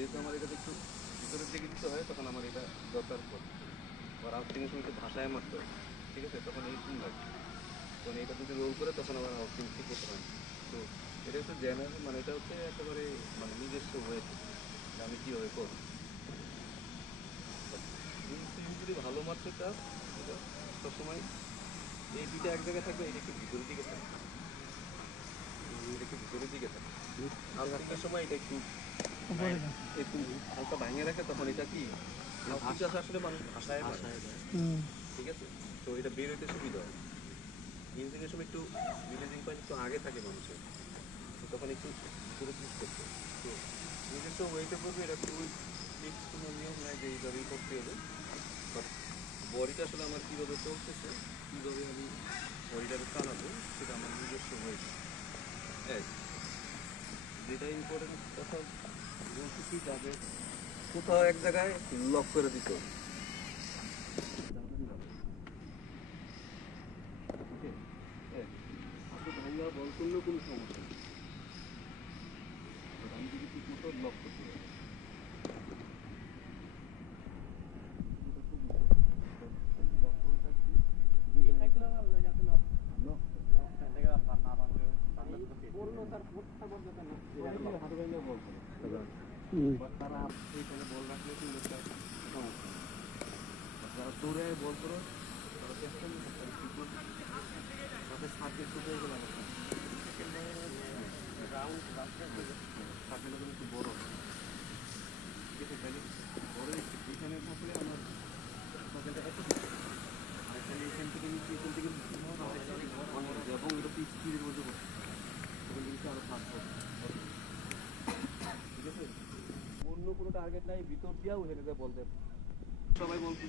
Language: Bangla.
যেহেতু আমার এটা একটু ভিতরের দিকে দিতে হয়, তখন আমার এটা দরকার পড়ে। আবার আউটসিংয়ের সময় একটু ভাষায় মারতে হয়, ঠিক আছে? তখন এই কোন লাগে তখন এটা যদি রোল করে, তখন আমার আউটসিং ঠিক করতে হয়। তো এটা হচ্ছে জেনারেল মানে এটা হচ্ছে একেবারে মানে নিজস্ব হয়ে থাকে আমি কীভাবে করব। যদি ভালো মাত্রায় চাপ এটা সবসময় এই দুইটা এক জায়গায় থাকবে এটা একটু ভিতরের দিকে থাকবে। এটা একটু ভিতরের দিকে থাকবে। আর সময় এটা একটু। একটু হালকা ভাঙে রাখে তখন এটা কি? ভাষা আসলে মানুষ ভাষায় ভাষায় হুম। ঠিক আছে? তো এটা বের হইতে সুবিধা হয়। ইঞ্জিনের সময় একটু রিলিজিং পয়েন্ট একটু আগে থাকে মানুষের। তো তখন একটু পুরো করতে তো নিজস্ব ওয়েটে করবে এটা খুবই ফিক্স কোনো নিয়ম নাই যে এইভাবেই করতে হবে। বাট বডিটা আসলে আমার কীভাবে চলতেছে কীভাবে আমি বডিটাকে চালাবো সেটা আমার নিজস্ব ওয়েট এক যেটা ইম্পর্টেন্ট কথা কোথাও এক জায়গায় লক করে দিতে। বল করলেও কোনো সমস্যা করতে পারি বড় বড় এখানে থাকলে আমার এবং এটা তো স্পিডের মধ্যে টার্গেট নাই ভিতর দিয়েও হেরেতে বলতে সবাই বলতে